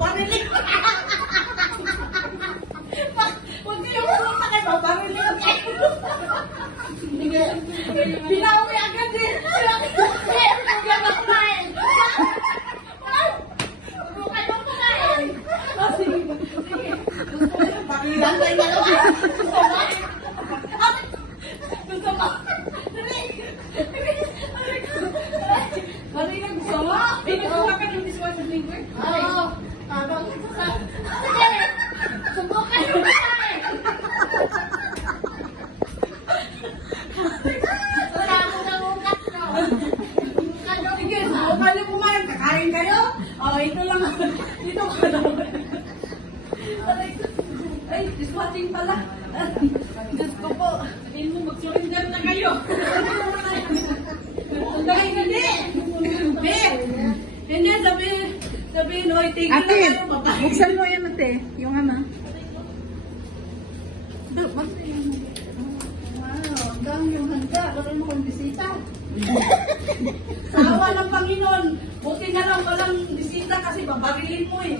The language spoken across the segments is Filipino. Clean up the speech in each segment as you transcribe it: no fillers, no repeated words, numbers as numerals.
babariling. Huwag kayo pumunta kayo, babariling kayo. Pinawi agad eh. Huwag na kumain. Huwag kayo kumain. Sige. Barilang kayo na lang. Gusto mo? Barilang gusto mo? Pinagsuka ka ng dishwasher liquid? Oo. Sige. Subukan mo ba tayo? Sige, subukan niyo kumain. Kakain kayo? O, ito lang. Dito ka naman. Ay, dishwashing pala. Diyos ko po. Sabihin mo, mag-surrender na kayo. Hindi. Hindi, sabihin, oy, tigil na Ate, kayo. buksan mo yan ate. Yung ano. Wow, hanggang yung handa. Wala mo kong bisita. Sa awa ng Panginoon, buti na lang walang bisita kasi babarilin mo eh.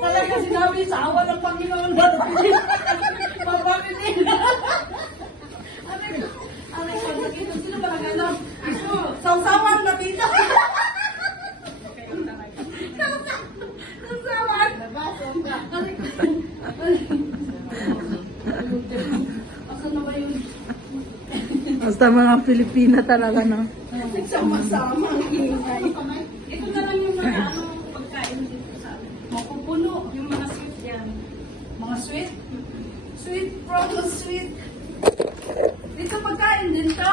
Talaga sinabi sa awa ng Panginoon, babarilin. Sino ba nag-alam? Sausawan na dito. Sausawan. Asan na ba yun? Basta mga Pilipina talaga, no? Sama-sama ang ingay. Ito na lang yung mga pagkain dito sa amin. Mapupuno yung mga sweet yan. Mga sweet? Sweet from the sweet. Dito pagkain din to?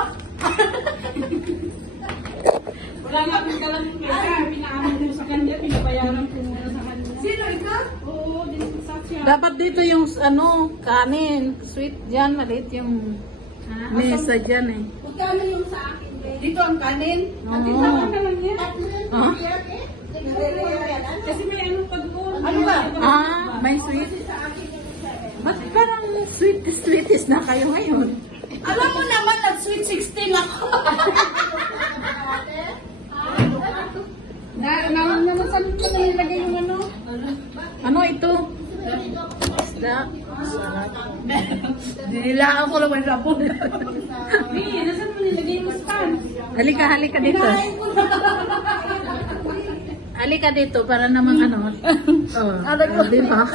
Wala nga akong kalamin kaya. Pinaaman mo sa kanya, pinabayaran ko muna sa kanya. Sino ikaw? Oo, dito sa siya. Dapat dito yung ano, kanin. Sweet dyan, maliit yung mesa dyan eh. Magkano yung sa akin? Dito ang kanin? Oo. Dito ang kanin yan? Ha? Kasi may ano pa doon. Ano ba? Ah, may sweet. Ba't parang sweetest na kayo ngayon? Alam mo naman, nag-sweet 16 ako. Naman saan mo nilagay yung ano? Ano ito? Isda. Dinilaan ko naman sa pool. Nasaan mo nilagay yung stand? Halika dito. Halika dito para namang ano. Oh, di ba?